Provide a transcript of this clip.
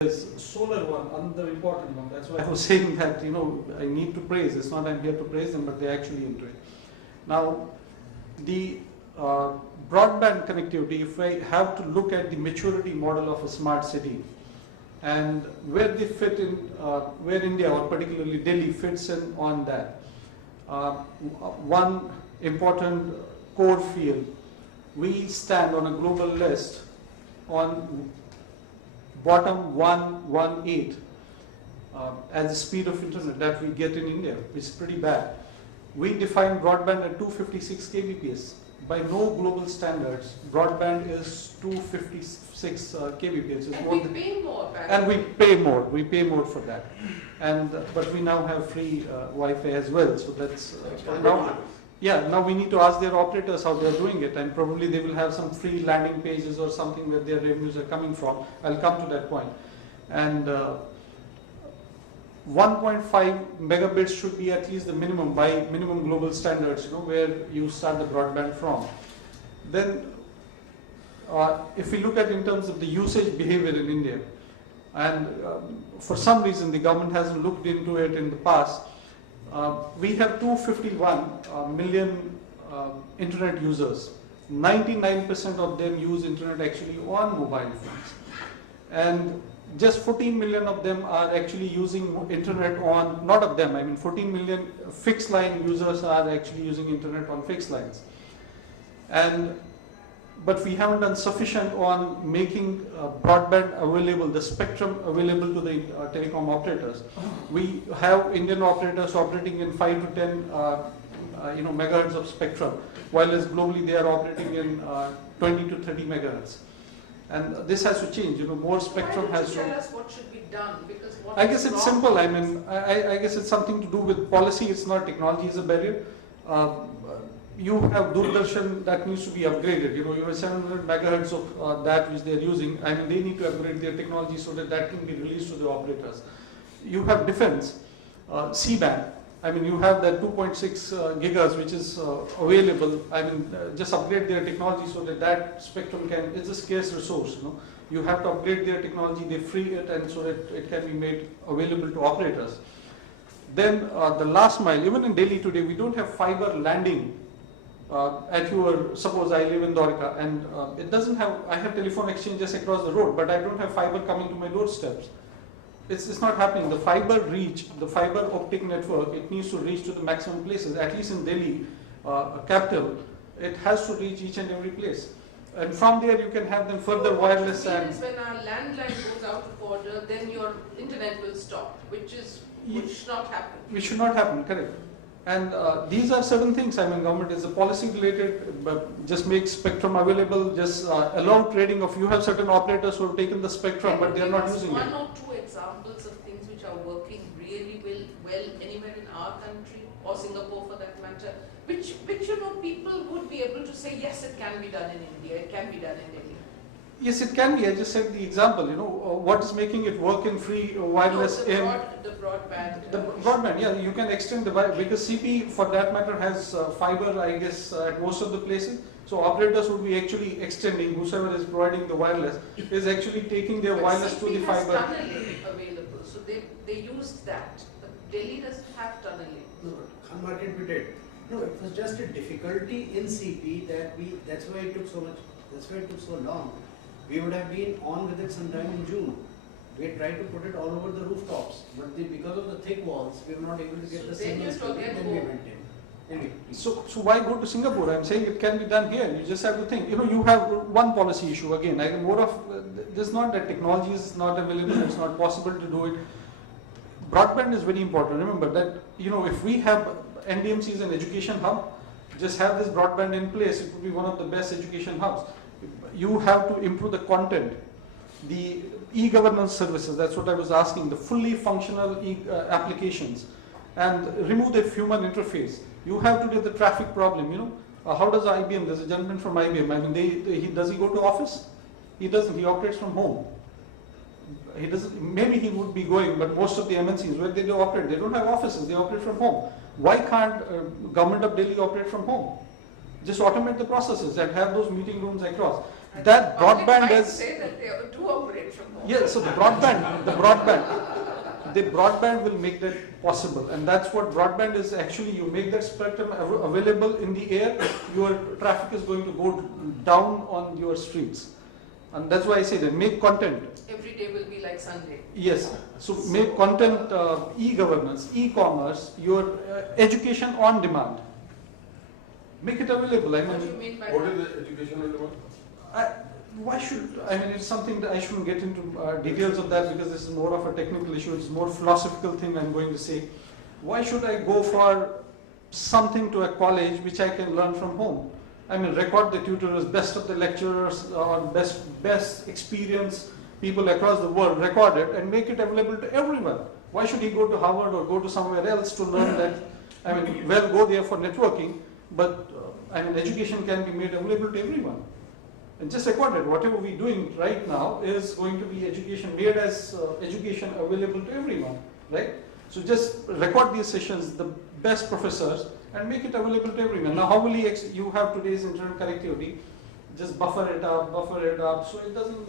There's solar one, another important one. That's why I was saying that, I need to praise. It's not I'm here to praise them, but they're actually into it. Now, the broadband connectivity, if I have to look at the maturity model of a smart city and where they fit in, where India or particularly Delhi fits in on that. One important core field, we stand on a global list on bottom 118 as the speed of internet that we get in India, which is pretty bad. We define broadband at 256 kbps. By no global standards, broadband is 256 kbps. And we pay more. And we pay more. We pay more for that. And but we now have free Wi-Fi as well. So that's now. Yeah, now we need to ask their operators how they're doing it, and probably they will have some free landing pages or something where their revenues are coming from. I'll come to that point. And 1.5 megabits should be at least the minimum by minimum global standards, where you start the broadband from. Then, if we look at in terms of the usage behavior in India, and for some reason the government hasn't looked into it in the past, we have 251 million internet users. 99% of them use internet actually on mobile phones. And just 14 million of them are actually using internet on, not of them, I mean 14 million fixed line users are actually using internet on fixed lines. But we haven't done sufficient on making broadband available, the spectrum available to the telecom operators. We have Indian operators operating in 5 to 10 megahertz of spectrum, while as globally they are operating in 20 to 30 megahertz. And this has to change. More spectrum has to. Tell us what should be done, because what I guess it's simple. I mean, I guess it's something to do with policy. It's not technology is a barrier. You have Doordarshan that needs to be upgraded. You have 700 megahertz of that which they are using. I mean, they need to upgrade their technology so that that can be released to the operators. You have defense, C-band. I mean, you have that 2.6 gigahertz which is available. I mean, just upgrade their technology so that that spectrum can. It's a scarce resource. You have to upgrade their technology. They free it, and so that it can be made available to operators. Then the last mile. Even in Delhi today, we don't have fiber landing. At your, suppose I live in Dwarka and it doesn't have, I have telephone exchanges across the road, but I don't have fiber coming to my doorsteps. It's not happening. The fiber reach, the fiber optic network, it needs to reach to the maximum places. At least in Delhi, capital, it has to reach each and every place. And from there you can have them further wireless. And when our landline goes out of order, then your internet will stop, which should not happen. Which should not happen, correct. And these are certain things. I mean, government is a policy related, but just make spectrum available, just allow trading of, you have certain operators who have taken the spectrum, but they are not using it. One or two examples of things which are working really well anywhere in our country, or Singapore for that matter, which people would be able to say, yes, it can be done in India, it can be done in Delhi. Yes, it can be. I just said the example, what is making it work in free wireless the broadband. The broadband, yeah, you can extend the because CP for that matter has fiber, I guess, at most of the places. So operators would be actually extending, whoever is providing the wireless is actually taking their wireless CP to the fiber. has tunneling available, so they used that. But Delhi doesn't have tunneling. No, converted we did. No, it was just a difficulty in CP that's why it took so much, that's why it took so long. We would have been on with it sometime in June. We had tried to put it all over the rooftops, but because of the thick walls, we were not able to get the signal. Then we went in. So why go to Singapore? I'm saying it can be done here. You just have to think. You have one policy issue again. I more of this. Not that technology is not available. It's not possible to do it. Broadband is very important. Remember that if we have NDMC as an education hub, just have this broadband in place. It would be one of the best education hubs. You have to improve the content, the e-governance services, that's what I was asking, the fully functional applications, and remove the human interface. You have to do the traffic problem, how does IBM, there's a gentleman from IBM, I mean, does he go to office? He doesn't, he operates from home. He doesn't, maybe he would be going, but most of the MNCs, where they operate, they don't have offices, they operate from home. Why can't government of Delhi operate from home? Just automate the processes and have those meeting rooms across. That broadband might is, say that they do operate from home. yeah, so the broadband will make that possible, and that's what broadband is actually. You make that spectrum available in the air, your traffic is going to go down on your streets. And that's why I say that make content. Every day will be like Sunday. Yes, so make content, e-governance, e-commerce, your education on demand. Make it available. I What do you mean, mean by What that? is the education on demand? why should, I mean, it's something that I shouldn't get into details of that because this is more of a technical issue. It's more philosophical thing I'm going to say. Why should I go for something to a college which I can learn from home? I mean, record the tutors, best of the lecturers, or best experience people across the world, record it and make it available to everyone. Why should he go to Harvard or go to somewhere else to learn that? I mean, well, go there for networking, but I mean, education can be made available to everyone. And just record it. Whatever we're doing right now is going to be education made as education available to everyone, right? So just record these sessions, the best professors, and make it available to everyone. Now, how will you have today's internet connectivity? Just buffer it up, so it doesn't